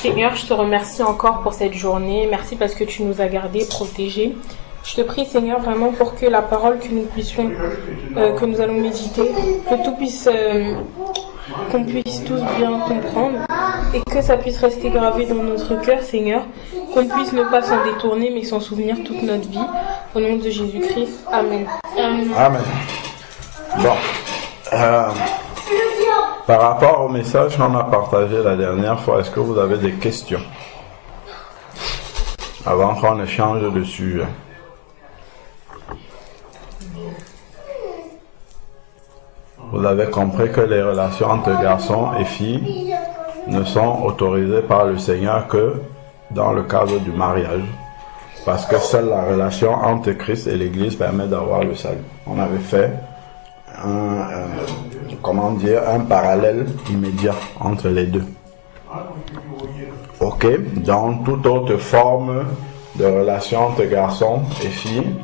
Seigneur, je te remercie encore pour cette journée. Merci parce que tu nous as gardés, protégés. Je te prie, Seigneur, vraiment pour que la parole que nous allons méditer, que tout puisse, qu'on puisse tous bien comprendre et que ça puisse rester gravé dans notre cœur, Seigneur, qu'on puisse ne pas s'en détourner mais s'en souvenir toute notre vie. Au nom de Jésus-Christ, Amen. Amen. Bon. Par rapport au message qu'on a partagé la dernière fois, est-ce que vous avez des questions avant qu'on échange de sujet? Vous avez compris que les relations entre garçons et filles ne sont autorisées par le Seigneur que dans le cadre du mariage. Parce que seule la relation entre Christ et l'Église permet d'avoir le salut. On avait fait un parallèle immédiat entre les deux. Ok, dans toute autre forme de relation entre garçons et filles,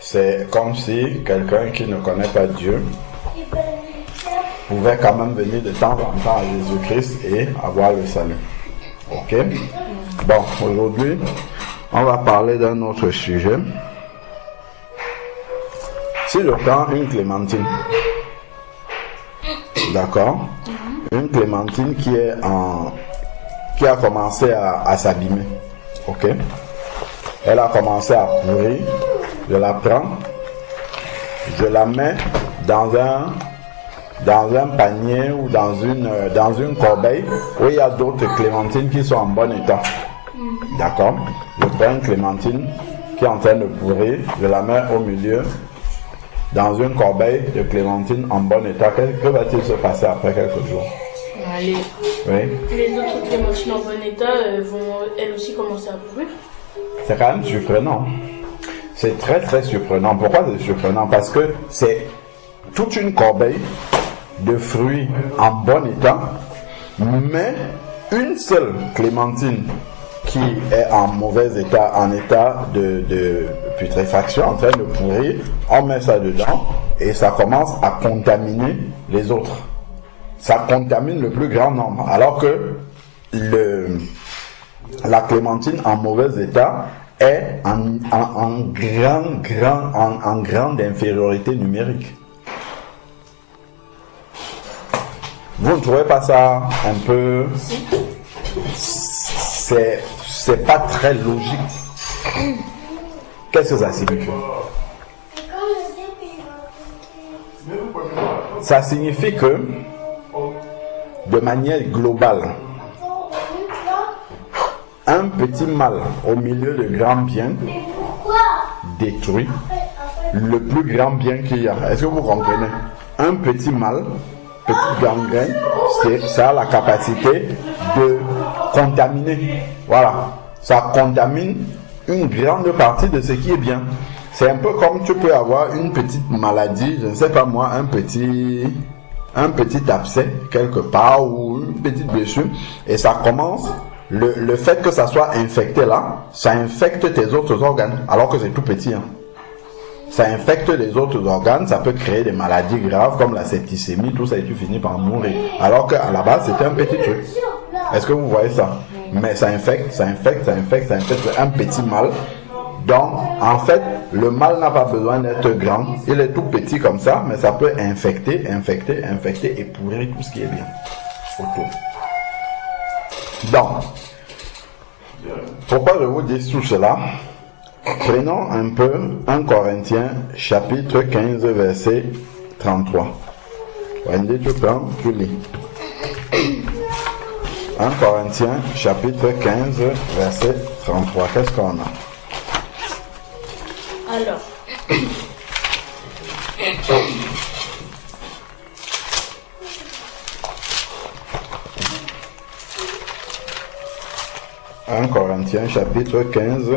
c'est comme si quelqu'un qui ne connaît pas Dieu pouvait quand même venir de temps en temps à Jésus-Christ et avoir le salut. Ok? Bon, aujourd'hui, on va parler d'un autre sujet. Si je prends une clémentine, d'accord? Une clémentine qui a commencé à s'abîmer, ok? Elle a commencé à pourrir, je la prends, je la mets dans un panier ou dans une corbeille où il y a d'autres clémentines qui sont en bon état. D'accord? Je prends une clémentine qui est en train de pourrir, je la mets au milieu dans une corbeille de clémentines en bon état. Que va-t-il se passer après quelques jours? Les autres clémentines en bon état vont elles aussi commencer à pourrir. C'est quand même surprenant. C'est très très surprenant. Pourquoi c'est surprenant? Parce que c'est toute une corbeille de fruits en bon état, mais une seule clémentine qui est en mauvais état, en état de putréfaction, en train de pourrir, on met ça dedans et ça commence à contaminer les autres. Ça contamine le plus grand nombre, alors que la clémentine en mauvais état est en grande infériorité numérique. Vous ne trouvez pas ça un peu... C'est pas très logique. Qu'est-ce que ça signifie? Ça signifie que, de manière globale, un petit mal au milieu de grands biens détruit le plus grand bien qu'il y a. Est-ce que vous comprenez? Un petit mal, petite gangrène, ça a la capacité de contaminer. Voilà. Ça contamine une grande partie de ce qui est bien. C'est un peu comme tu peux avoir une petite maladie, je ne sais pas moi, un petit abcès quelque part ou une petite blessure et ça commence, le fait que ça soit infecté là, ça infecte tes autres organes alors que c'est tout petit. Ça infecte les autres organes, ça peut créer des maladies graves comme la septicémie, tout ça et tu finis par mourir. Alors qu'à la base c'était un petit truc. Est-ce que vous voyez ça? Mais ça infecte un petit mal. Donc, en fait, le mal n'a pas besoin d'être grand. Il est tout petit comme ça, mais ça peut infecter et pourrir tout ce qui est bien autour. Donc, pourquoi je vous dis tout cela? Prenons un peu 1 Corinthiens chapitre 15 verset 33. Wendy, tu prends, tu lis. 1 Corinthiens chapitre 15 verset 33. Qu'est-ce qu'on a? Alors, 1 Corinthiens chapitre 15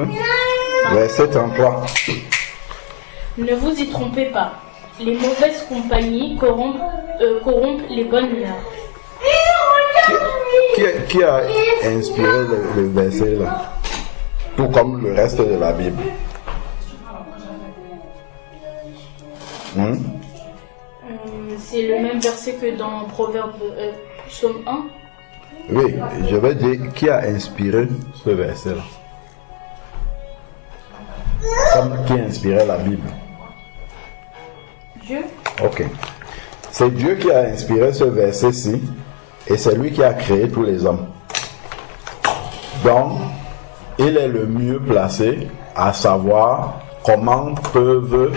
verset 33. Ne vous y trompez pas. Les mauvaises compagnies corrompent les bonnes mœurs. Qui a inspiré le verset là? Tout comme le reste de la Bible. C'est le même verset que dans Proverbe Psaume 1. Oui, je veux dire, qui a inspiré ce verset-là? Comme qui a inspiré la Bible? Dieu. Ok. C'est Dieu qui a inspiré ce verset-ci et c'est lui qui a créé tous les hommes. Donc, il est le mieux placé à savoir comment peuvent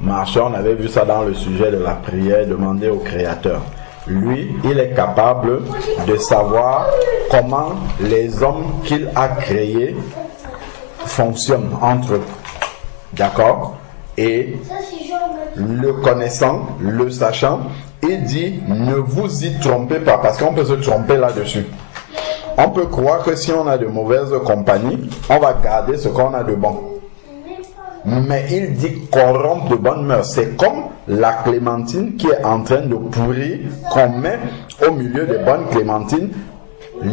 marcher. On avait vu ça dans le sujet de la prière, demander au Créateur. Lui, il est capable de savoir comment les hommes qu'il a créés fonctionnent entre eux. D'accord? Et le connaissant, le sachant, il dit ne vous y trompez pas, parce qu'on peut se tromper là-dessus. On peut croire que si on a de mauvaises compagnies, on va garder ce qu'on a de bon. Mais il dit corrompre de bonnes mœurs. C'est comme la clémentine qui est en train de pourrir, qu'on met au milieu des bonnes clémentines.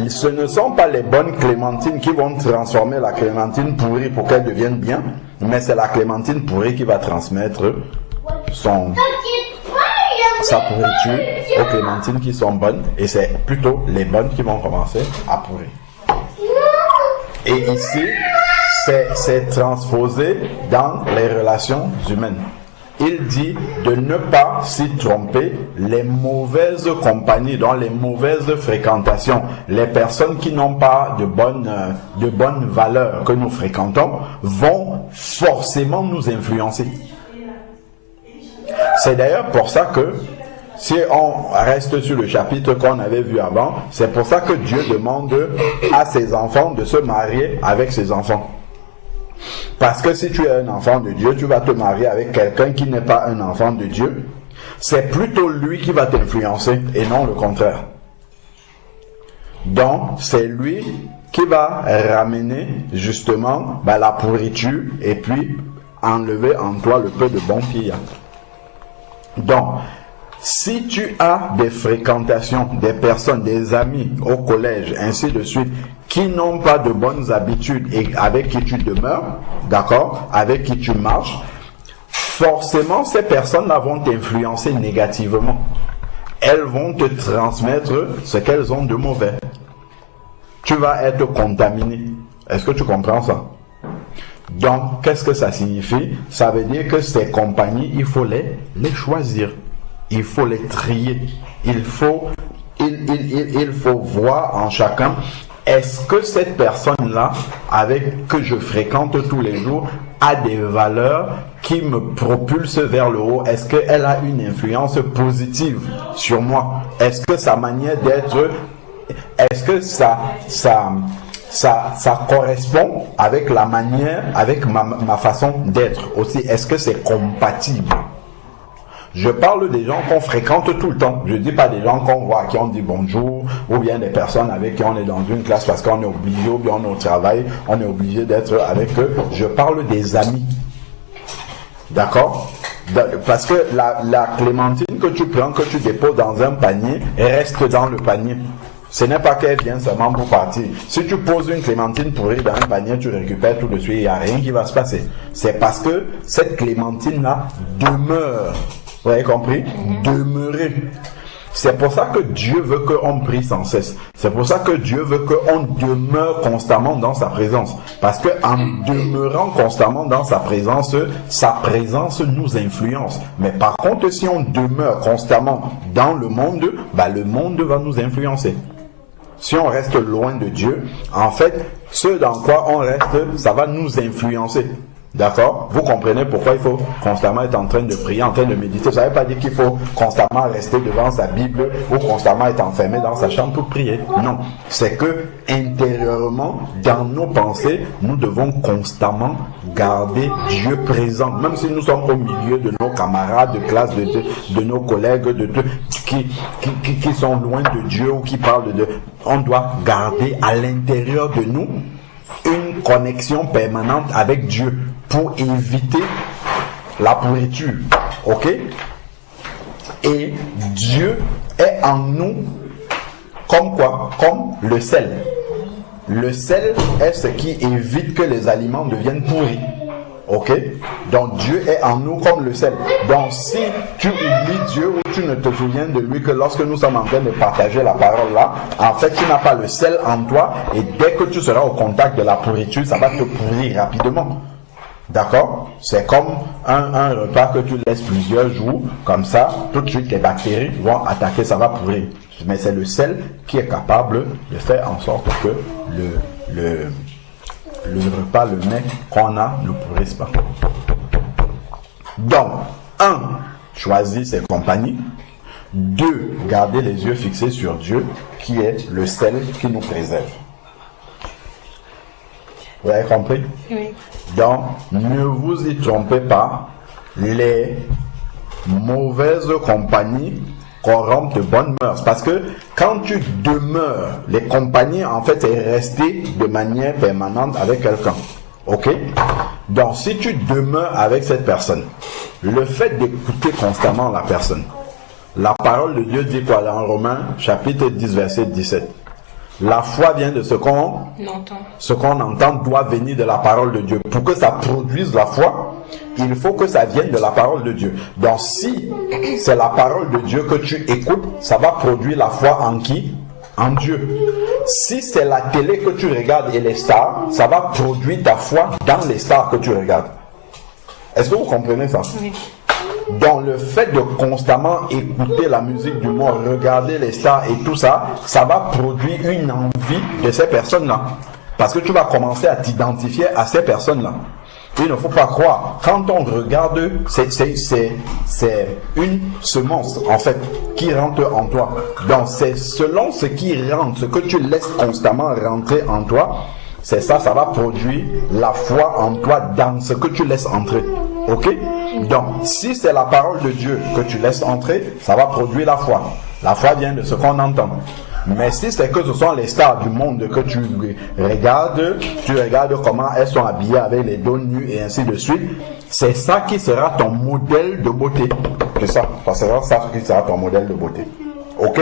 Ce ne sont pas les bonnes clémentines qui vont transformer la clémentine pourrie pour qu'elle devienne bien, mais c'est la clémentine pourrie qui va transmettre sa pourriture aux clémentines qui sont bonnes, et c'est plutôt les bonnes qui vont commencer à pourrir. Et ici, c'est transposé dans les relations humaines. Il dit de ne pas s'y tromper, les mauvaises compagnies, dans les mauvaises fréquentations, les personnes qui n'ont pas de bonnes valeurs que nous fréquentons vont forcément nous influencer. C'est d'ailleurs pour ça que, si on reste sur le chapitre qu'on avait vu avant, c'est pour ça que Dieu demande à ses enfants de se marier avec ses enfants. Parce que si tu es un enfant de Dieu, tu vas te marier avec quelqu'un qui n'est pas un enfant de Dieu. C'est plutôt lui qui va t'influencer et non le contraire. Donc, c'est lui qui va ramener justement la pourriture et puis enlever en toi le peu de bon qu'il y a. Donc, si tu as des fréquentations, des personnes, des amis au collège, ainsi de suite, qui n'ont pas de bonnes habitudes et avec qui tu demeures, d'accord, avec qui tu marches, forcément ces personnes-là vont t'influencer négativement. Elles vont te transmettre ce qu'elles ont de mauvais. Tu vas être contaminé. Est-ce que tu comprends ça? Donc, qu'est-ce que ça signifie? Ça veut dire que ces compagnies, il faut les choisir. Il faut les trier. Il faut voir en chacun, est-ce que cette personne-là, que je fréquente tous les jours, a des valeurs qui me propulsent vers le haut? Est-ce qu'elle a une influence positive sur moi? Est-ce que sa manière d'être, est-ce que ça correspond avec la manière, avec ma façon d'être aussi? Est-ce que c'est compatible? Je parle des gens qu'on fréquente tout le temps. Je ne dis pas des gens qu'on voit, à qui on dit bonjour, ou bien des personnes avec qui on est dans une classe parce qu'on est obligé, ou bien on est au travail, on est obligé d'être avec eux. Je parle des amis. D'accord? Parce que la clémentine que tu prends, que tu déposes dans un panier, reste dans le panier. Ce n'est pas qu'elle vient seulement pour partir. Si tu poses une clémentine pourrie dans un panier, tu récupères tout de suite, il n'y a rien qui va se passer. C'est parce que cette clémentine-là demeure. Vous avez compris? Demeurer. C'est pour ça que Dieu veut qu'on prie sans cesse. C'est pour ça que Dieu veut qu'on demeure constamment dans sa présence. Parce qu'en demeurant constamment dans sa présence nous influence. Mais par contre, si on demeure constamment dans le monde va nous influencer. Si on reste loin de Dieu, en fait, ce dans quoi on reste, ça va nous influencer. D'accord? Vous comprenez pourquoi il faut constamment être en train de prier, en train de méditer. Ça ne veut pas dire qu'il faut constamment rester devant sa Bible ou constamment être enfermé dans sa chambre pour prier. Non. C'est que intérieurement, dans nos pensées, nous devons constamment garder Dieu présent. Même si nous sommes au milieu de nos camarades de classe, de nos collègues, qui sont loin de Dieu ou qui parlent de Dieu, on doit garder à l'intérieur de nous une connexion permanente avec Dieu pour éviter la pourriture. Ok? Et Dieu est en nous comme quoi? Comme le sel. Le sel est ce qui évite que les aliments deviennent pourris. Ok? Donc Dieu est en nous comme le sel. Donc si tu oublies Dieu ou tu ne te souviens de lui que lorsque nous sommes en train de partager la parole là, en fait tu n'as pas le sel en toi et dès que tu seras au contact de la pourriture, ça va te pourrir rapidement. D'accord? C'est comme un repas que tu laisses plusieurs jours, comme ça, tout de suite les bactéries vont attaquer, ça va pourrir. Mais c'est le sel qui est capable de faire en sorte que le repas, le mets qu'on a ne pourrisse pas. Donc, 1. Choisis ses compagnies. 2. Garder les yeux fixés sur Dieu, qui est le sel qui nous préserve. Vous avez compris? Oui. Donc, ne vous y trompez pas, les mauvaises compagnies corrompent de bonnes mœurs. Parce que quand tu demeures, les compagnies, en fait, c'est rester de manière permanente avec quelqu'un. Ok? Donc, si tu demeures avec cette personne, le fait d'écouter constamment la personne, la parole de Dieu dit quoi dans Romains, chapitre 10, verset 17? La foi vient de ce qu'on entend doit venir de la parole de Dieu. Pour que ça produise la foi, il faut que ça vienne de la parole de Dieu. Donc si c'est la parole de Dieu que tu écoutes, ça va produire la foi en qui? En Dieu. Si c'est la télé que tu regardes et les stars, ça va produire ta foi dans les stars que tu regardes. Est-ce que vous comprenez ça? Oui. Donc le fait de constamment écouter la musique du monde, regarder les stars et tout ça, ça va produire une envie de ces personnes-là. Parce que tu vas commencer à t'identifier à ces personnes-là. Il ne faut pas croire. Quand on regarde, c'est une semence en fait qui rentre en toi. Donc c'est selon ce qui rentre, ce que tu laisses constamment rentrer en toi, c'est ça, ça va produire la foi en toi dans ce que tu laisses entrer. Ok? Donc, si c'est la parole de Dieu que tu laisses entrer, ça va produire la foi. La foi vient de ce qu'on entend. Mais si c'est que ce sont les stars du monde que tu regardes comment elles sont habillées avec les dos nus et ainsi de suite, c'est ça qui sera ton modèle de beauté. C'est ça, ça sera ça qui sera ton modèle de beauté. Ok?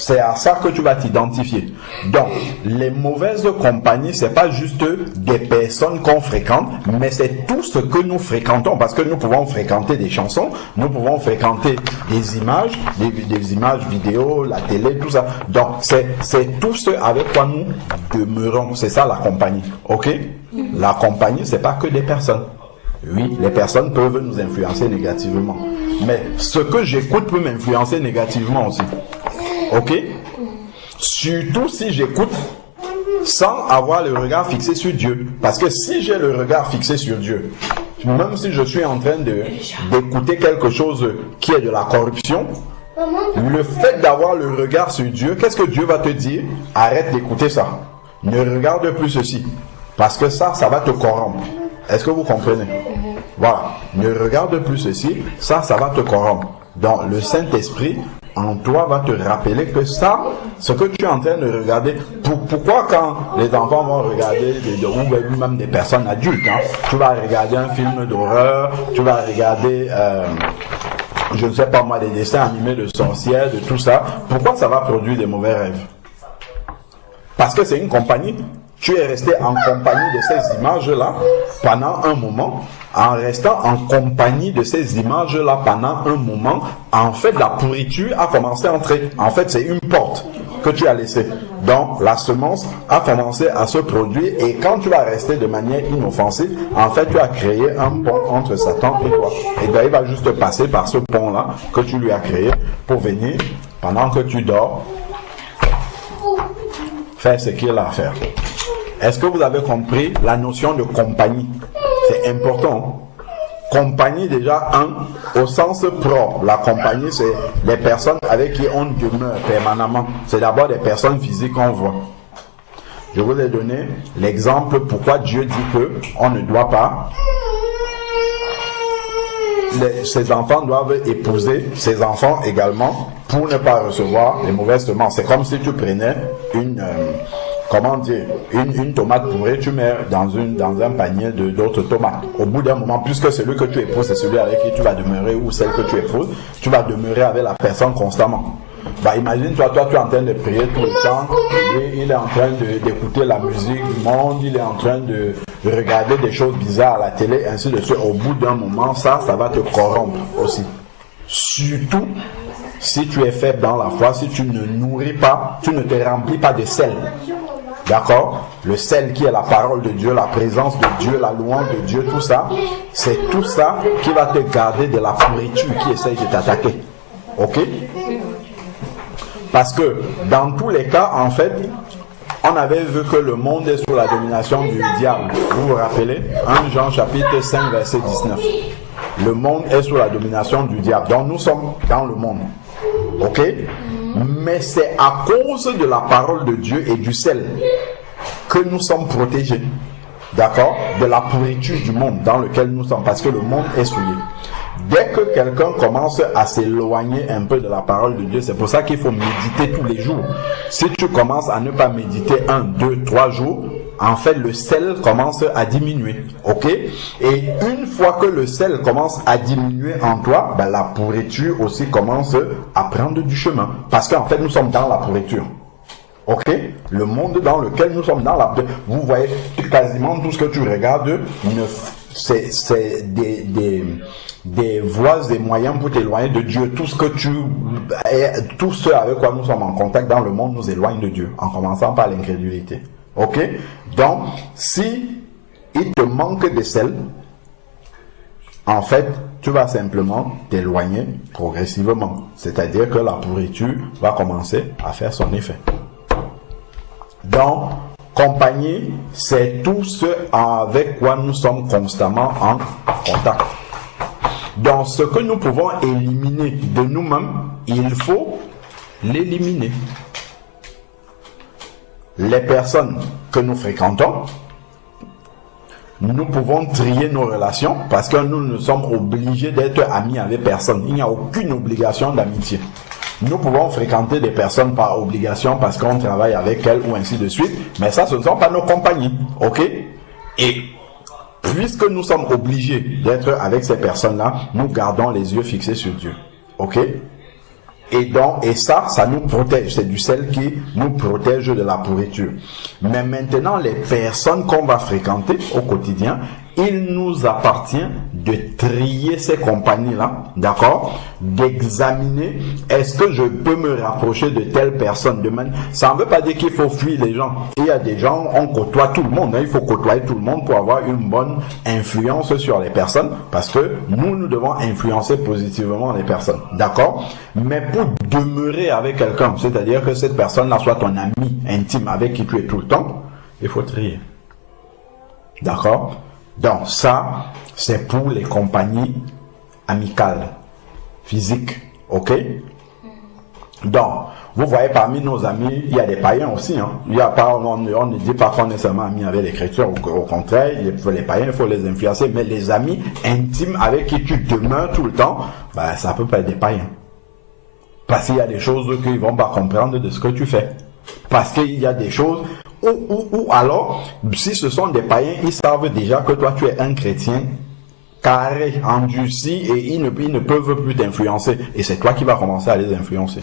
C'est à ça que tu vas t'identifier. Donc, les mauvaises compagnies, c'est pas juste des personnes qu'on fréquente, mais c'est tout ce que nous fréquentons. Parce que nous pouvons fréquenter des chansons, nous pouvons fréquenter des images, des images vidéo, la télé, tout ça. Donc, c'est tout ce avec quoi nous demeurons. C'est ça la compagnie. Ok? La compagnie, c'est pas que des personnes. Oui, les personnes peuvent nous influencer négativement. Mais ce que j'écoute peut m'influencer négativement aussi. Ok? Surtout si j'écoute sans avoir le regard fixé sur Dieu. Parce que si j'ai le regard fixé sur Dieu, même si je suis en train d'écouter quelque chose qui est de la corruption, le fait d'avoir le regard sur Dieu, qu'est-ce que Dieu va te dire? Arrête d'écouter ça. Ne regarde plus ceci. Parce que ça va te corrompre. Est-ce que vous comprenez? Voilà. Ne regarde plus ceci. Ça va te corrompre. Donc, le Saint-Esprit en toi va te rappeler que ça, ce que tu es en train de regarder, pourquoi quand les enfants vont regarder, ou même des personnes adultes, hein, tu vas regarder un film d'horreur, tu vas regarder, je ne sais pas moi, des dessins animés de sorcières, de tout ça, pourquoi ça va produire des mauvais rêves? Parce que c'est une compagnie. Tu es resté en compagnie de ces images-là pendant un moment. En restant en compagnie de ces images-là pendant un moment, en fait, la pourriture a commencé à entrer. En fait, c'est une porte que tu as laissée. Donc, la semence a commencé à se produire et quand tu vas rester de manière inoffensive, en fait, tu as créé un pont entre Satan et toi. Et donc, il va juste passer par ce pont-là que tu lui as créé pour venir, pendant que tu dors, faire ce qu'il a à faire. Est-ce que vous avez compris la notion de compagnie? C'est important. Compagnie, déjà, au sens propre. La compagnie, c'est les personnes avec qui on demeure permanemment. C'est d'abord des personnes physiques qu'on voit. Je vous ai donné l'exemple pourquoi Dieu dit que on ne doit pas. Ses enfants doivent épouser ses enfants également pour ne pas recevoir les mauvaises semences. C'est comme si tu prenais une tomate pourrie, tu mets dans un panier d'autres tomates. Au bout d'un moment, puisque celui que tu épouses, c'est celui avec qui tu vas demeurer, ou celle que tu épouses, tu vas demeurer avec la personne constamment. Imagine-toi, tu es en train de prier tout le temps, et il est en train d'écouter la musique du monde, il est en train de regarder des choses bizarres à la télé, ainsi de suite. Au bout d'un moment, ça va te corrompre aussi. Surtout si tu es faible dans la foi, si tu ne nourris pas, tu ne te remplis pas de sel. D'accord? Le sel qui est la parole de Dieu, la présence de Dieu, la louange de Dieu, tout ça, c'est tout ça qui va te garder de la pourriture qui essaye de t'attaquer. Ok? Parce que dans tous les cas, en fait, on avait vu que le monde est sous la domination du diable. Vous vous rappelez? 1 Jean chapitre 5 verset 19. Le monde est sous la domination du diable. Donc nous sommes dans le monde. Ok? Mais c'est à cause de la parole de Dieu et du sel que nous sommes protégés. D'accord? De la pourriture du monde dans lequel nous sommes. Parce que le monde est souillé. Dès que quelqu'un commence à s'éloigner un peu de la parole de Dieu, c'est pour ça qu'il faut méditer tous les jours. Si tu commences à ne pas méditer 1, 2, 3 jours, en fait le sel commence à diminuer. Ok? Et une fois que le sel commence à diminuer en toi, ben, la pourriture aussi commence à prendre du chemin. Parce qu'en fait nous sommes dans la pourriture. Ok? Le monde dans lequel nous sommes dans la... Vous voyez quasiment tout ce que tu regardes, c'est des voies et moyens pour t'éloigner de Dieu. Tout ce avec quoi nous sommes en contact dans le monde nous éloigne de Dieu, en commençant par l'incrédulité. Ok? Donc, si il te manque de sel, en fait, tu vas simplement t'éloigner progressivement. C'est-à-dire que la pourriture va commencer à faire son effet. Donc, compagnie, c'est tout ce avec quoi nous sommes constamment en contact. Donc, ce que nous pouvons éliminer de nous-mêmes, il faut l'éliminer. Les personnes que nous fréquentons, nous pouvons trier nos relations parce que nous ne sommes obligés d'être amis avec personne. Il n'y a aucune obligation d'amitié. Nous pouvons fréquenter des personnes par obligation parce qu'on travaille avec elles ou ainsi de suite, mais ça, ce ne sont pas nos compagnies. Ok? Et puisque nous sommes obligés d'être avec ces personnes-là, nous gardons les yeux fixés sur Dieu. Ok? Et ça nous protège. C'est du sel qui nous protège de la pourriture. Mais maintenant, les personnes qu'on va fréquenter au quotidien, il nous appartient de trier ces compagnies-là, d'accord? D'examiner, est-ce que je peux me rapprocher de telle personne? Ça ne veut pas dire qu'il faut fuir les gens. Il y a des gens, on côtoie tout le monde. Il faut côtoyer tout le monde pour avoir une bonne influence sur les personnes, parce que nous devons influencer positivement les personnes, d'accord? Mais pour demeurer avec quelqu'un, c'est-à-dire que cette personne-là soit ton ami intime avec qui tu es tout le temps, il faut trier. D'accord? Donc ça, c'est pour les compagnies amicales, physiques, ok? Donc, vous voyez, parmi nos amis, il y a des païens aussi. Hein. Il y a pas, on ne dit pas qu'on est seulement amis avec les chrétiens, au contraire, les païens, il faut les influencer, mais les amis intimes avec qui tu demeures tout le temps, ben, ça peut pas être des païens. Parce qu'il y a des choses qu'ils ne vont pas comprendre de ce que tu fais. Parce qu'il y a des choses... Ou alors, si ce sont des païens, ils savent déjà que toi tu es un chrétien carré, endurci, et ils ne peuvent plus t'influencer. Et c'est toi qui vas commencer à les influencer.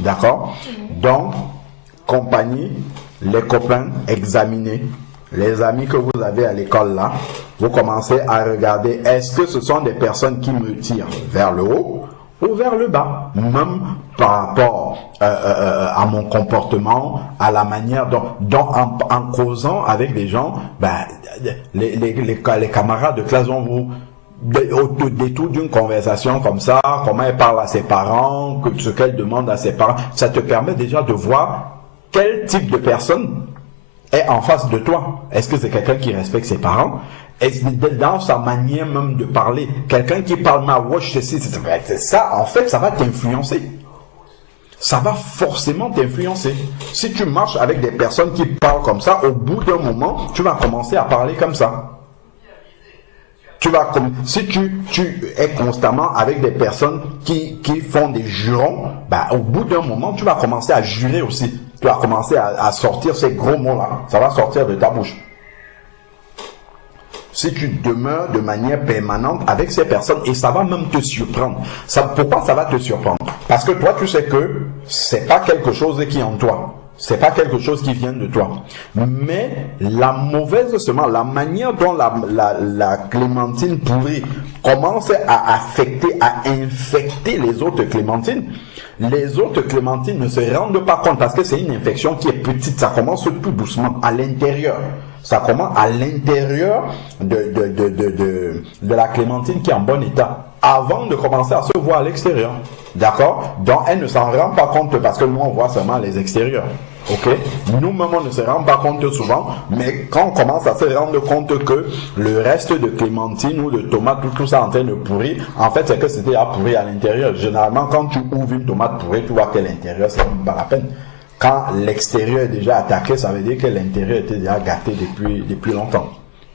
D'accord? Donc, compagnie, les copains, examinez. Les amis que vous avez à l'école là, vous commencez à regarder, est-ce que ce sont des personnes qui me tirent vers le haut ou vers le bas, même par rapport à mon comportement, à la manière dont en causant avec les gens, ben, les camarades de classe vont vous au détour d'une conversation comme ça, comment elle parle à ses parents, ce qu'elle demande à ses parents, ça te permet déjà de voir quel type de personne est en face de toi. Est-ce que c'est quelqu'un qui respecte ses parents? Est-ce dans sa manière même de parler, quelqu'un qui parle ma wesh, c'est ça, en fait, ça va t'influencer. Ça va forcément t'influencer. Si tu marches avec des personnes qui parlent comme ça, au bout d'un moment, tu vas commencer à parler comme ça. Si tu es constamment avec des personnes qui font des jurons, bah, au bout d'un moment, tu vas commencer à jurer aussi. Tu vas commencer à sortir ces gros mots-là. Ça va sortir de ta bouche. Si tu demeures de manière permanente avec ces personnes, et ça va même te surprendre. Pourquoi ça va te surprendre? Parce que toi, tu sais que c'est pas quelque chose qui est en toi. C'est pas quelque chose qui vient de toi. Mais la mauvaise semence, la manière dont la clémentine pourrie commence à affecter, à infecter les autres clémentines ne se rendent pas compte parce que c'est une infection qui est petite. Ça commence tout doucement à l'intérieur. Ça commence à l'intérieur de la clémentine qui est en bon état avant de commencer à se voir à l'extérieur. D'accord? Donc elle ne s'en rend pas compte parce que nous on voit seulement les extérieurs. Ok? Nous-mêmes on ne se rend pas compte souvent, mais quand on commence à se rendre compte que le reste de clémentine ou de tomate, tout ça en train de pourrir, en fait c'est que c'était à pourrir à l'intérieur. Généralement quand tu ouvres une tomate pourrie, tu vois que l'intérieur c'est même pas la peine. Quand l'extérieur est déjà attaqué, ça veut dire que l'intérieur était déjà gâté depuis longtemps.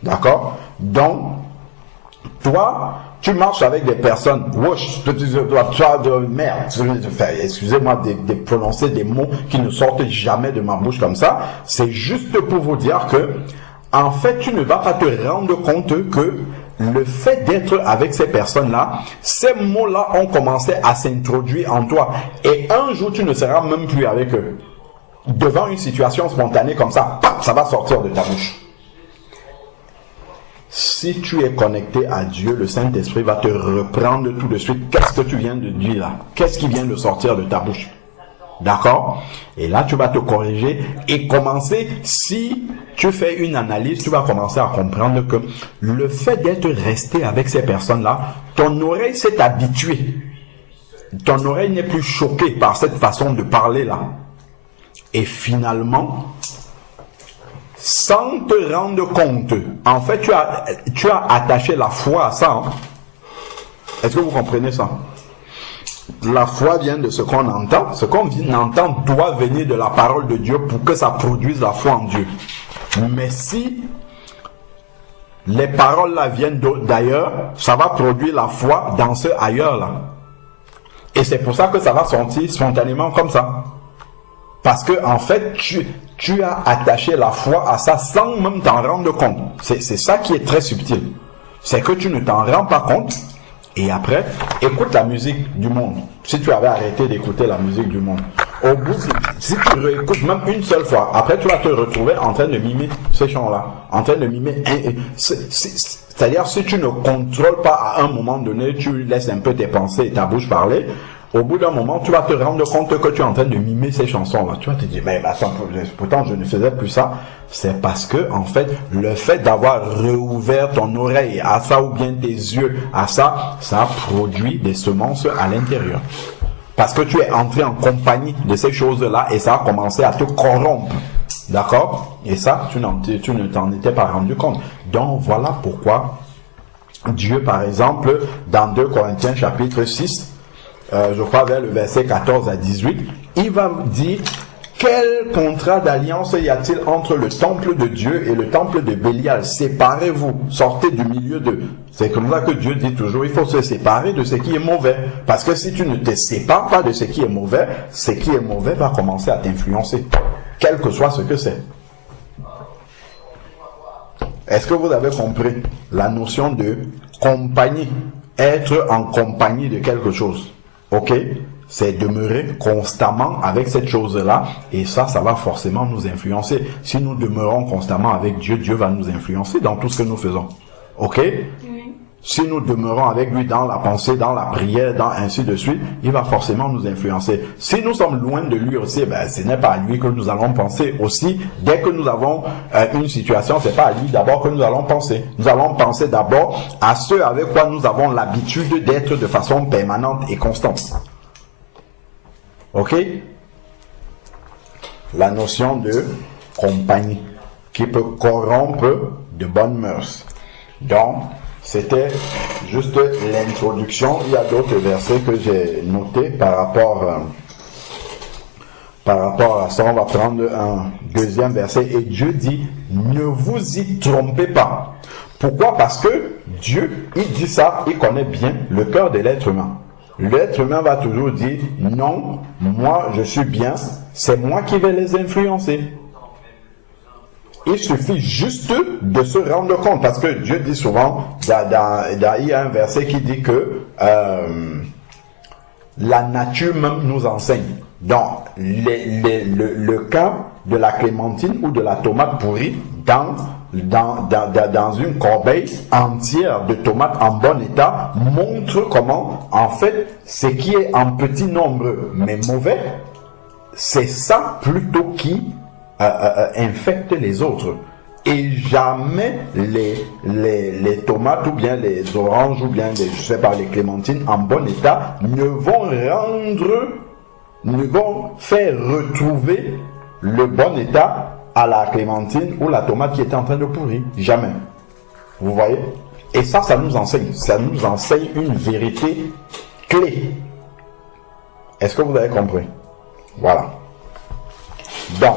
D'accord? Donc, toi, tu marches avec des personnes, merde, excusez-moi de prononcer des mots qui ne sortent jamais de ma bouche comme ça. C'est juste pour vous dire que, en fait, tu ne vas pas te rendre compte que le fait d'être avec ces personnes-là, ces mots-là ont commencé à s'introduire en toi. Et un jour, tu ne seras même plus avec eux. Devant une situation spontanée comme ça, ça va sortir de ta bouche. Si tu es connecté à Dieu, le Saint-Esprit va te reprendre tout de suite. Qu'est-ce que tu viens de dire là? Qu'est-ce qui vient de sortir de ta bouche? D'accord? Et là, tu vas te corriger et commencer, si tu fais une analyse, tu vas commencer à comprendre que le fait d'être resté avec ces personnes-là, ton oreille s'est habituée. Ton oreille n'est plus choquée par cette façon de parler là. Et finalement, sans te rendre compte, en fait, tu as attaché la foi à ça. Hein? Est-ce que vous comprenez ça? La foi vient de ce qu'on entend. Ce qu'on entend doit venir de la parole de Dieu pour que ça produise la foi en Dieu. Mais si les paroles là viennent d'ailleurs, ça va produire la foi dans ce ailleurs là. Et c'est pour ça que ça va sortir spontanément comme ça. Parce que en fait, tu as attaché la foi à ça sans même t'en rendre compte. C'est ça qui est très subtil. C'est que tu ne t'en rends pas compte. Et après, écoute la musique du monde. Si tu avais arrêté d'écouter la musique du monde, au bout, si tu réécoutes même une seule fois, après tu vas te retrouver en train de mimer ces chants-là. En train de mimer. C'est-à-dire, si tu ne contrôles pas à un moment donné, tu laisses un peu tes pensées et ta bouche parler. Au bout d'un moment, tu vas te rendre compte que tu es en train de mimer ces chansons-là. Tu vas te dire, mais attends, pourtant je ne faisais plus ça. C'est parce que, en fait, le fait d'avoir réouvert ton oreille à ça ou bien tes yeux à ça, ça a produit des semences à l'intérieur. Parce que tu es entré en compagnie de ces choses-là et ça a commencé à te corrompre. D'accord? Et ça, tu ne t'en étais pas rendu compte. Donc, voilà pourquoi Dieu, par exemple, dans 2 Corinthiens chapitre 6, je crois vers le verset 14 à 18, il va dire quel contrat d'alliance y a-t-il entre le temple de Dieu et le temple de Bélial? Séparez-vous, sortez du milieu d'eux. C'est comme ça que Dieu dit toujours, il faut se séparer de ce qui est mauvais. Parce que si tu ne te sépares pas de ce qui est mauvais va commencer à t'influencer, quel que soit ce que c'est. Est-ce que vous avez compris la notion de compagnie? Être en compagnie de quelque chose. Ok, c'est demeurer constamment avec cette chose-là et ça va forcément nous influencer. Si nous demeurons constamment avec Dieu, Dieu va nous influencer dans tout ce que nous faisons. Ok? Oui. Si nous demeurons avec lui dans la pensée, dans la prière, dans ainsi de suite, il va forcément nous influencer. Si nous sommes loin de lui aussi, ce n'est pas à lui que nous allons penser aussi. Dès que nous avons une situation, c'est pas à lui d'abord que nous allons penser. Nous allons penser d'abord à ceux avec quoi nous avons l'habitude d'être de façon permanente et constante. Ok? La notion de compagnie qui peut corrompre de bonnes mœurs. Donc, c'était juste l'introduction. Il y a d'autres versets que j'ai notés par rapport à ça. On va prendre un deuxième verset. Et Dieu dit, ne vous y trompez pas. Pourquoi? Parce que Dieu, il dit ça, il connaît bien le cœur de l'être humain. L'être humain va toujours dire, non, moi je suis bien, c'est moi qui vais les influencer. Il suffit juste de se rendre compte, parce que Dieu dit souvent, il y a un verset qui dit que la nature même nous enseigne. Donc, le cas de la clémentine ou de la tomate pourrie dans une corbeille entière de tomates en bon état montre comment, en fait, ce qui est en petit nombre mais mauvais, c'est ça plutôt qui infecte les autres. Et jamais les tomates ou bien les oranges ou bien les clémentines en bon état ne vont faire retrouver le bon état à la clémentine ou la tomate qui était en train de pourrir. Jamais. Vous voyez? Et ça nous enseigne. Ça nous enseigne une vérité clé. Est-ce que vous avez compris? Voilà. Donc,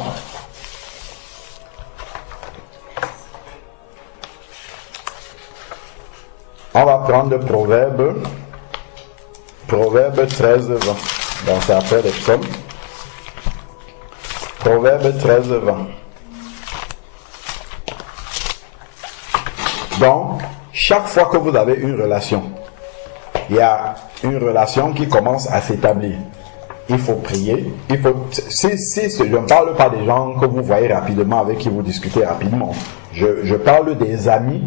on va prendre Proverbe 13, 20. Donc, c'est après les psaumes. Proverbe 13, 20. Donc, chaque fois que vous avez une relation, il y a une relation qui commence à s'établir. Il faut prier. Si je ne parle pas des gens que vous voyez rapidement, avec qui vous discutez rapidement. Je parle des amis,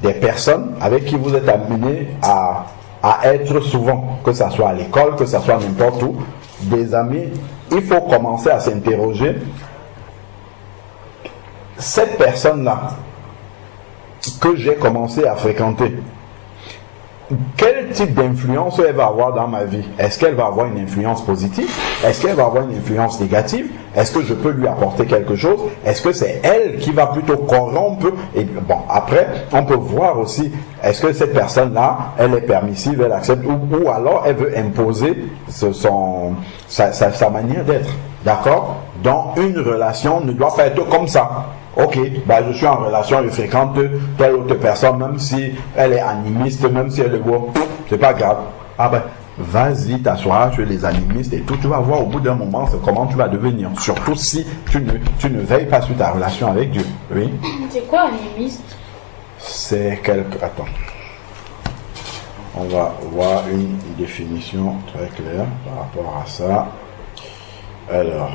des personnes avec qui vous êtes amenés à être souvent, que ce soit à l'école, que ce soit n'importe où, des amis. Il faut commencer à s'interroger. Cette personne-là que j'ai commencé à fréquenter, quel type d'influence elle va avoir dans ma vie? Est-ce qu'elle va avoir une influence positive? Est-ce qu'elle va avoir une influence négative? Est-ce que je peux lui apporter quelque chose? Est-ce que c'est elle qui va plutôt corrompre? Et bon, après, on peut voir aussi, est-ce que cette personne-là, elle est permissive, elle accepte, ou alors elle veut imposer sa manière d'être. D'accord? Donc, une relation ne doit pas être comme ça. Ok, je suis en relation, je fréquente telle autre personne, même si elle est animiste, même si elle est beau, c'est pas grave. Vas-y t'asseoir chez les animistes et tout, tu vas voir au bout d'un moment comment tu vas devenir. Surtout si tu ne veilles pas sur ta relation avec Dieu. Oui. C'est quoi animiste? C'est quelque... Attends. On va voir une définition très claire par rapport à ça. Alors...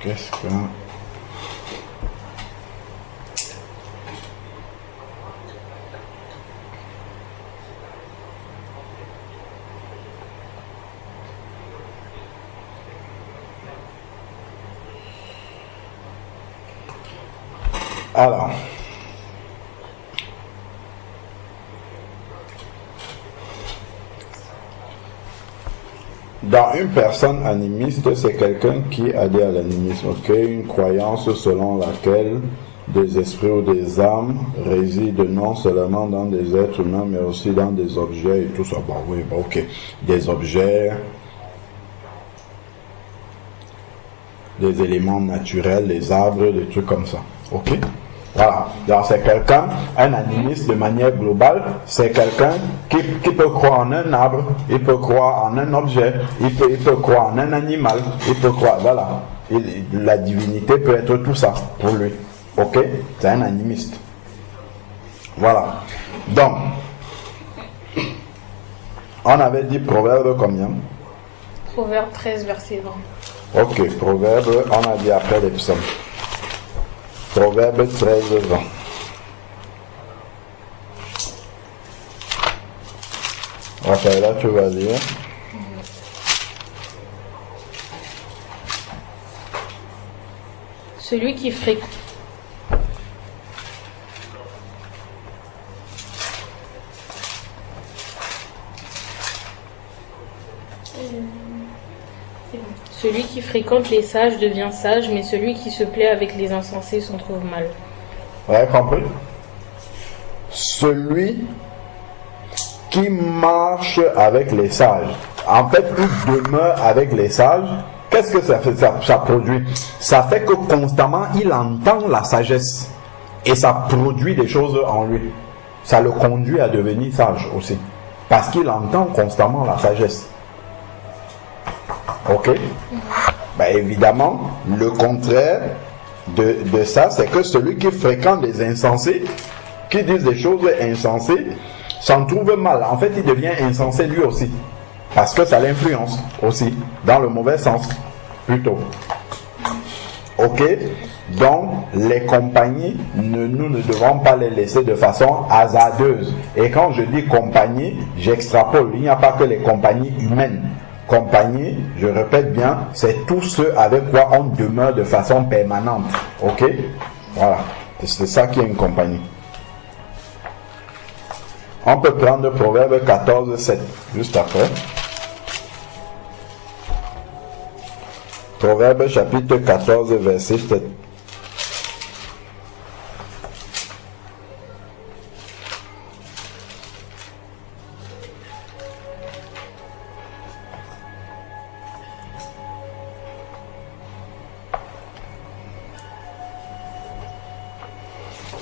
qu'est-ce que... Alors... Dans une personne animiste, c'est quelqu'un qui adhère à l'animisme, ok? Une croyance selon laquelle des esprits ou des âmes résident non seulement dans des êtres humains, mais aussi dans des objets et tout ça. Ok. Des objets, des éléments naturels, des arbres, des trucs comme ça. Ok? Voilà, donc c'est quelqu'un, un animiste de manière globale, c'est quelqu'un qui peut croire en un arbre, il peut croire en un objet, il peut croire en un animal, il peut croire, voilà. La divinité peut être tout ça pour lui. Ok? C'est un animiste. Voilà. Donc, on avait dit Proverbe combien? Proverbe 13, verset 20. Ok, Proverbe, on a dit après les psaumes. Proverbe 13, 20. Ok, là tu vas lire. Celui qui fréquente... Celui qui fréquente les sages devient sage, mais celui qui se plaît avec les insensés s'en trouve mal. Vous avez compris? Celui qui marche avec les sages, en fait, il demeure avec les sages. Qu'est-ce que ça fait, ça produit? Ça fait que constamment, il entend la sagesse. Et ça produit des choses en lui. Ça le conduit à devenir sage aussi. Parce qu'il entend constamment la sagesse. Ok? Évidemment, le contraire de ça, c'est que celui qui fréquente les insensés, qui disent des choses insensées, s'en trouve mal. En fait, il devient insensé lui aussi. Parce que ça l'influence aussi, dans le mauvais sens, plutôt. Ok? Donc, les compagnies, nous ne devons pas les laisser de façon hasardeuse. Et quand je dis compagnie, j'extrapole. Il n'y a pas que les compagnies humaines. Compagnie, je répète bien, c'est tout ce avec quoi on demeure de façon permanente. Ok? Voilà. C'est ça qui est une compagnie. On peut prendre Proverbe 14, 7, juste après. Proverbe chapitre 14, verset 7.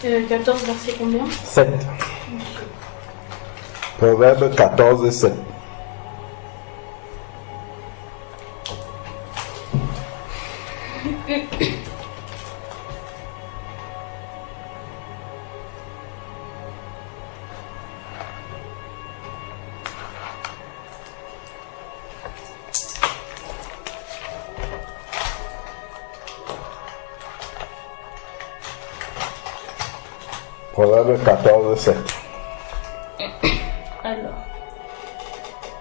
« 14, verset combien ?» 7. Proverbe 14, 7. Proverbe 14, 7. Alors,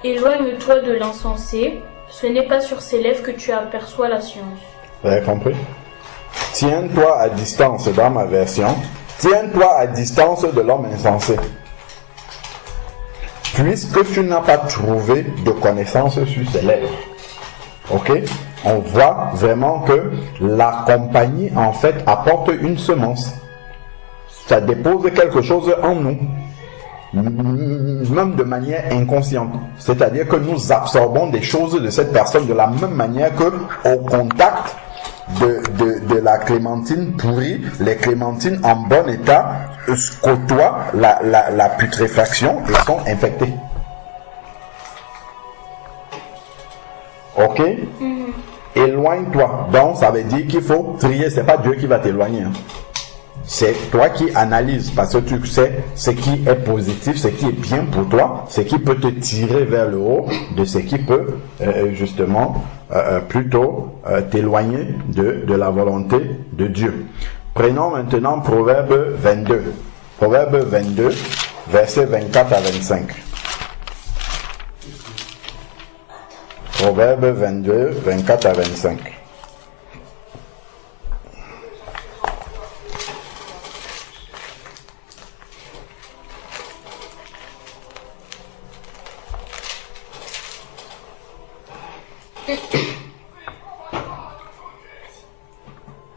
éloigne-toi de l'insensé, ce n'est pas sur ses lèvres que tu aperçois la science. Vous avez compris? Tiens-toi à distance dans ma version. Tiens-toi à distance de l'homme insensé. Puisque tu n'as pas trouvé de connaissance sur ses lèvres. Ok? On voit vraiment que la compagnie, en fait, apporte une semence. Ça dépose quelque chose en nous. Même de manière inconsciente. C'est-à-dire que nous absorbons des choses de cette personne de la même manière que au contact de la clémentine pourrie, les clémentines en bon état côtoient la putréfaction et sont infectées. Ok? Éloigne-toi. Donc ça veut dire qu'il faut trier, c'est pas Dieu qui va t'éloigner. C'est toi qui analyses parce que tu sais ce qui est positif, ce qui est bien pour toi, ce qui peut te tirer vers le haut, de ce qui peut justement plutôt t'éloigner de la volonté de Dieu. Prenons maintenant Proverbe 22. Proverbe 22, versets 24 à 25. Proverbe 22, 24 à 25.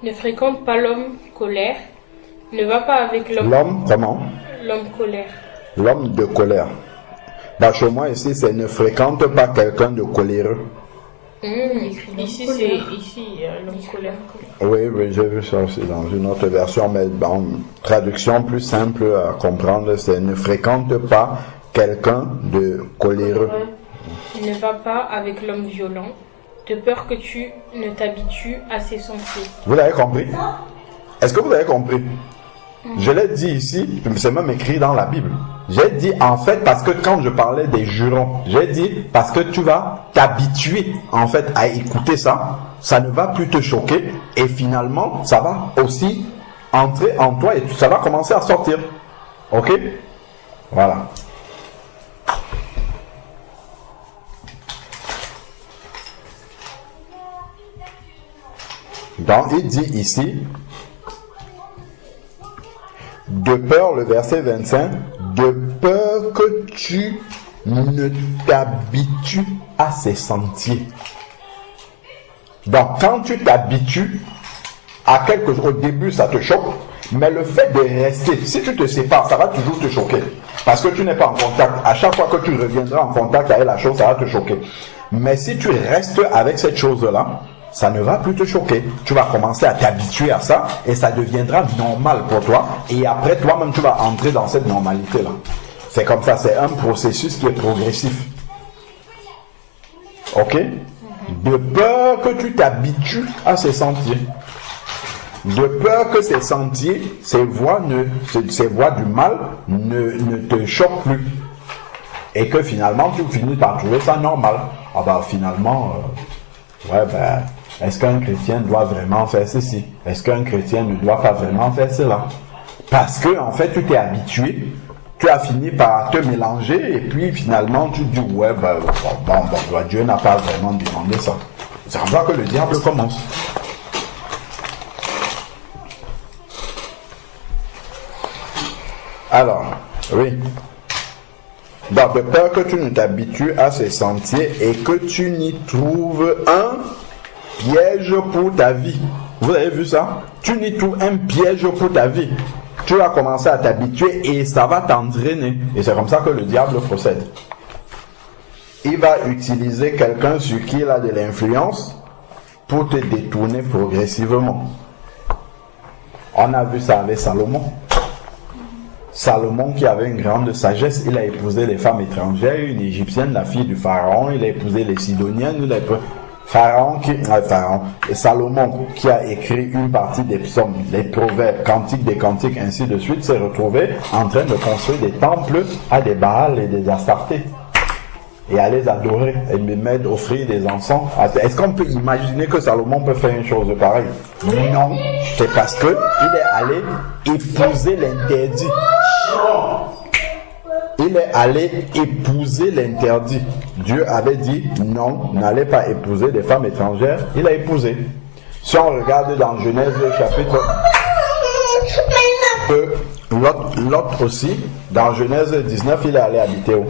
Ne fréquente pas l'homme colère. Ne va pas avec l'homme. L'homme, comment? L'homme colère. L'homme de colère. Bah, chez moi ici, c'est ne fréquente pas quelqu'un de coléreux. Ici, c'est l'homme colère. Oui, j'ai vu ça aussi dans une autre version, mais en traduction plus simple à comprendre, c'est ne fréquente pas quelqu'un de coléreux. Ne va pas avec l'homme violent, de peur que tu ne t'habitues à ses sentiers. Vous l'avez compris? Est-ce que vous avez compris? Je l'ai dit ici, c'est même écrit dans la Bible. J'ai dit en fait parce que quand je parlais des jurons, j'ai dit parce que tu vas t'habituer en fait à écouter ça, ça ne va plus te choquer et finalement ça va aussi entrer en toi et ça va commencer à sortir. Ok? Voilà. Donc il dit ici, de peur, le verset 25, de peur que tu ne t'habitues à ses sentiers. Donc quand tu t'habitues à quelque chose, au début ça te choque, mais le fait de rester, si tu te sépares, ça va toujours te choquer. Parce que tu n'es pas en contact. À chaque fois que tu reviendras en contact avec la chose, ça va te choquer. Mais si tu restes avec cette chose-là, ça ne va plus te choquer. Tu vas commencer à t'habituer à ça et ça deviendra normal pour toi. Et après, toi-même, tu vas entrer dans cette normalité-là. C'est comme ça, c'est un processus qui est progressif. Ok? De peur que tu t'habitues à ces sentiers. de peur que ces sentiers, ces voies du mal ne te choquent plus. Et que finalement, tu finis par trouver ça normal. Ah bah finalement, est-ce qu'un chrétien doit vraiment faire ceci? Est-ce qu'un chrétien ne doit pas vraiment faire cela? Parce que, en fait, tu t'es habitué, tu as fini par te mélanger, et puis finalement, tu dis, Dieu n'a pas vraiment demandé ça. C'est comme ça que le diable commence. Alors, oui. Donc, de peur que tu ne t'habitues à ces sentiers et que tu n'y trouves un piège pour ta vie. Vous avez vu ça? Tu n'y trouves un piège pour ta vie. Tu vas commencer à t'habituer et ça va t'entraîner. Et c'est comme ça que le diable procède. Il va utiliser quelqu'un sur qui il a de l'influence pour te détourner progressivement. On a vu ça avec Salomon. Salomon qui avait une grande sagesse, il a épousé les femmes étrangères, une égyptienne, la fille du pharaon, il a épousé les sidoniennes, il a épousé Salomon qui a écrit une partie des psaumes, les proverbes, cantiques des cantiques, ainsi de suite, s'est retrouvé en train de construire des temples à des Baals et des Astartés et à les adorer et mettre, offrir des encens. Est-ce qu'on peut imaginer que Salomon peut faire une chose pareille? Non, c'est parce que il est allé épouser l'interdit. Il est allé épouser l'interdit. Dieu avait dit non, n'allez pas épouser des femmes étrangères. Il a épousé. Si on regarde dans Genèse chapitre, Lot aussi, dans Genèse 19, il est allé habiter où?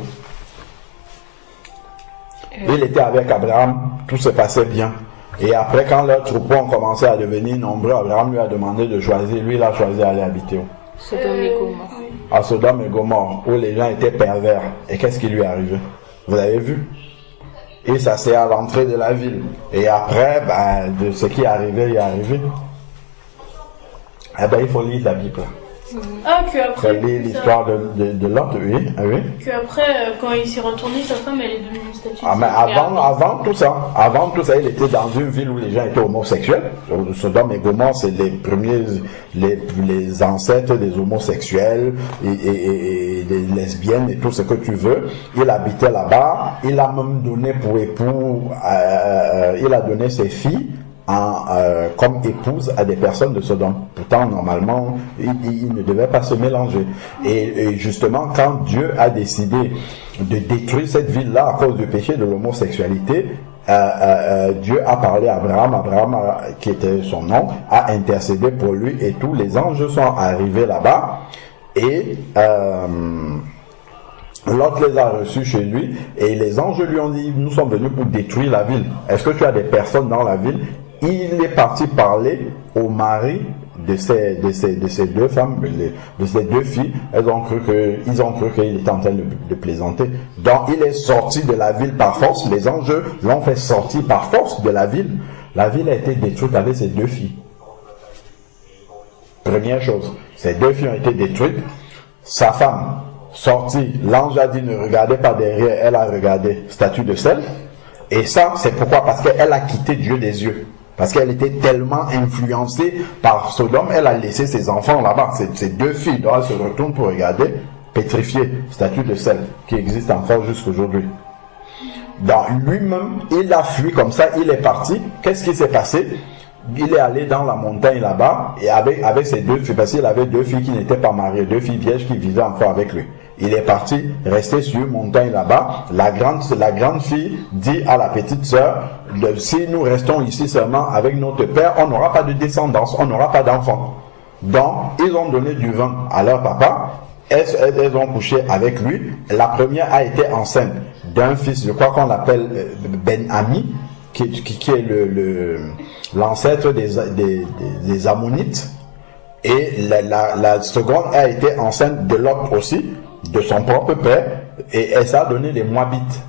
Il était avec Abraham, tout se passait bien. Et après, quand leurs troupeaux ont commencé à devenir nombreux, Abraham lui a demandé de choisir. Lui, il a choisi d'aller habiter où? Sodome et Gomorrhe. À Sodome et Gomorrhe, où les gens étaient pervers. Et qu'est-ce qui lui est arrivé? Vous avez vu? Il s'assied à l'entrée de la ville. Et après, de ce qui est arrivé, il est arrivé. Eh bien, il faut lire la Bible. Ah, que après. Lire l'histoire de Lot, oui. Que après, quand il s'est retourné, sa femme, elle est devenue une statue. Ah, mais avant tout ça, il était dans une ville où les gens étaient homosexuels. Sodome et Gomorrhe, c'est les premiers, les ancêtres des homosexuels et des lesbiennes et tout ce que tu veux. Il habitait là-bas. Il a même donné pour époux, il a donné ses filles comme épouse à des personnes de Sodome. Pourtant, normalement, il ne devait pas se mélanger. Et justement, quand Dieu a décidé de détruire cette ville-là à cause du péché de l'homosexualité, Dieu a parlé à Abraham. Abraham, qui était son nom, a intercédé pour lui et tous les anges sont arrivés là-bas. Et Lot les a reçus chez lui et les anges lui ont dit, nous sommes venus pour détruire la ville. Est-ce que tu as des personnes dans la ville? Il est parti parler au mari de ces deux femmes, de ces deux filles. Ils ont cru qu'il était en train de plaisanter. Donc il est sorti de la ville par force. Les anges l'ont fait sortir par force de la ville. La ville a été détruite avec ces deux filles. Première chose, ces deux filles ont été détruites. Sa femme sortie, l'ange a dit ne regardez pas derrière, elle a regardé statue de sel. Et ça, c'est pourquoi? Parce qu'elle a quitté Dieu des yeux. Parce qu'elle était tellement influencée par Sodome, elle a laissé ses enfants là-bas. Ces deux filles, donc elle se retourne pour regarder, pétrifiée, statue de sel, qui existe encore jusqu'aujourd'hui. Dans lui-même, il a fui comme ça, il est parti. Qu'est-ce qui s'est passé? Il est allé dans la montagne là-bas, et avec ses deux filles, parce qu'il avait deux filles qui n'étaient pas mariées, deux filles vierges qui vivaient encore avec lui. Il est parti, resté sur une montagne là-bas. La grande fille dit à la petite sœur, si nous restons ici seulement avec notre père, on n'aura pas de descendance, on n'aura pas d'enfants. Donc, ils ont donné du vin à leur papa, elles ont couché avec lui. La première a été enceinte d'un fils, je crois qu'on l'appelle Ben-Ami, qui est l'ancêtre des Ammonites. Et la seconde a été enceinte de l'autre aussi, de son propre père, et ça a donné les Moabites.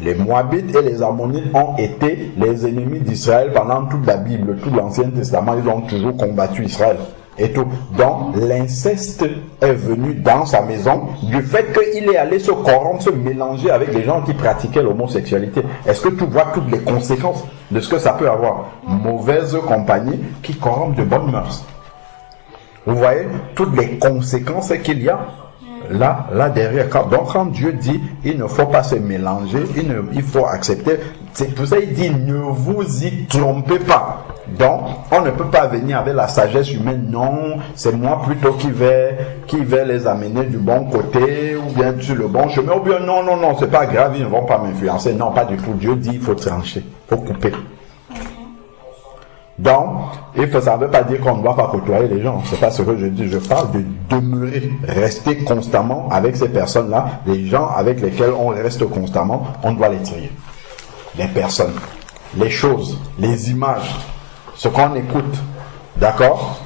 Les Moabites et les Ammonites ont été les ennemis d'Israël pendant toute la Bible, tout l'Ancien Testament. Ils ont toujours combattu Israël. et tout. Donc, l'inceste est venu dans sa maison du fait qu'il est allé se corrompre, se mélanger avec des gens qui pratiquaient l'homosexualité. Est-ce que tu vois toutes les conséquences de ce que ça peut avoir? Mauvaise compagnie qui corrompt de bonnes mœurs. Vous voyez toutes les conséquences qu'il y a là derrière. Donc quand Dieu dit il ne faut pas se mélanger, il faut accepter, c'est pour ça il dit ne vous y trompez pas. Donc on ne peut pas venir avec la sagesse humaine, non, c'est moi plutôt qui vais les amener du bon côté ou bien sur le bon chemin, ou bien non, c'est pas grave, ils ne vont pas m'influencer. Non, pas du tout. Dieu dit il faut trancher, il faut couper. Donc, ça ne veut pas dire qu'on ne doit pas côtoyer les gens. C'est pas ce que je dis. Je parle de demeurer, rester constamment avec ces personnes-là. Les gens avec lesquels on reste constamment, on doit les trier. Les personnes, les choses, les images, ce qu'on écoute. D'accord?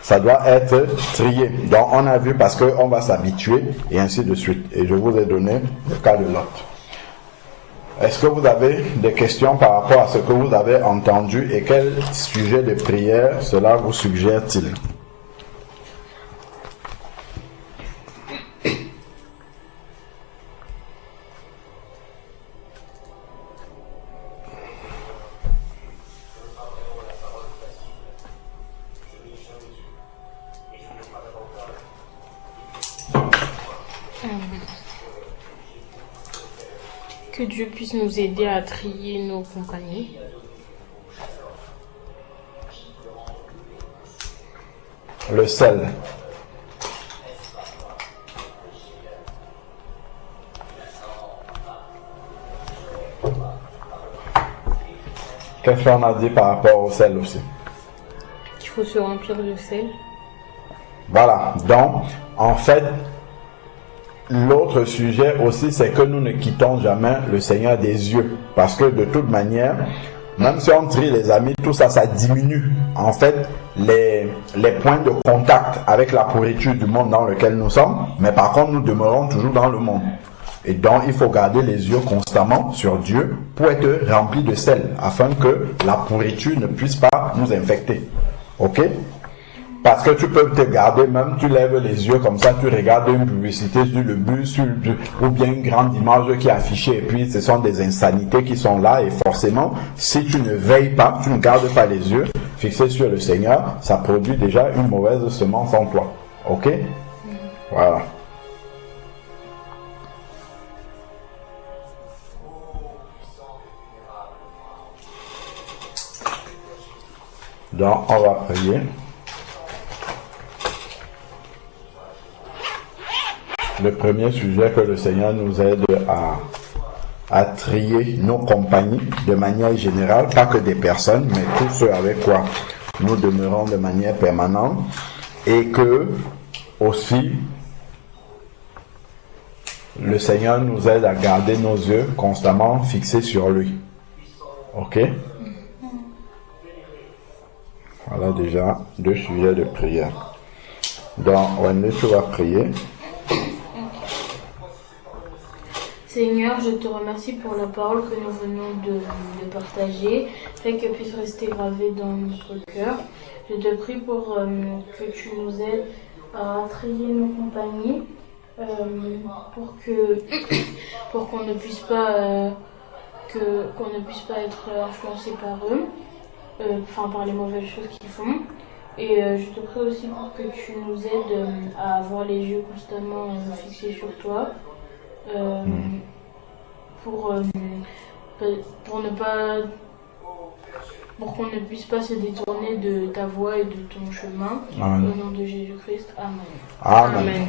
Ça doit être trié. Donc, on a vu parce qu'on va s'habituer et ainsi de suite. Et je vous ai donné le cas de Lot. Est-ce que vous avez des questions par rapport à ce que vous avez entendu et quel sujet de prière cela vous suggère-t-il? Que Dieu puisse nous aider à trier nos compagnies. Le sel. Qu'est-ce qu'on a dit par rapport au sel aussi? Qu'il faut se remplir de sel. Voilà. Donc, en fait, l'autre sujet aussi, c'est que nous ne quittons jamais le Seigneur des yeux. Parce que de toute manière, même si on trie les amis, tout ça, ça diminue. En fait, les points de contact avec la pourriture du monde dans lequel nous sommes. Mais par contre, nous demeurons toujours dans le monde. Et donc, il faut garder les yeux constamment sur Dieu pour être rempli de sel, afin que la pourriture ne puisse pas nous infecter. Ok? Parce que tu peux te garder, même tu lèves les yeux comme ça, tu regardes une publicité sur le bus, ou bien une grande image qui est affichée, et puis ce sont des insanités qui sont là, et forcément, si tu ne veilles pas, tu ne gardes pas les yeux fixés sur le Seigneur, ça produit déjà une mauvaise semence en toi. Ok? Voilà. Donc, on va prier. Le premier sujet, que le Seigneur nous aide à trier nos compagnies de manière générale, pas que des personnes, mais tous ceux avec quoi nous demeurons de manière permanente, et que aussi le Seigneur nous aide à garder nos yeux constamment fixés sur lui. Ok? Voilà déjà 2 sujets de prière. Donc, Wendy, tu vas prier. Seigneur, je te remercie pour la parole que nous venons de partager, afin qu'elle puisse rester gravée dans notre cœur. Je te prie pour que tu nous aides à trier nos compagnies, pour qu'on ne puisse pas être influencé par eux, par les mauvaises choses qu'ils font. Et je te prie aussi pour que tu nous aides à avoir les yeux constamment fixés sur toi. Pour qu'on ne puisse pas se détourner de ta voie et de ton chemin. Amen. Au nom de Jésus-Christ. Amen. Amen. Amen.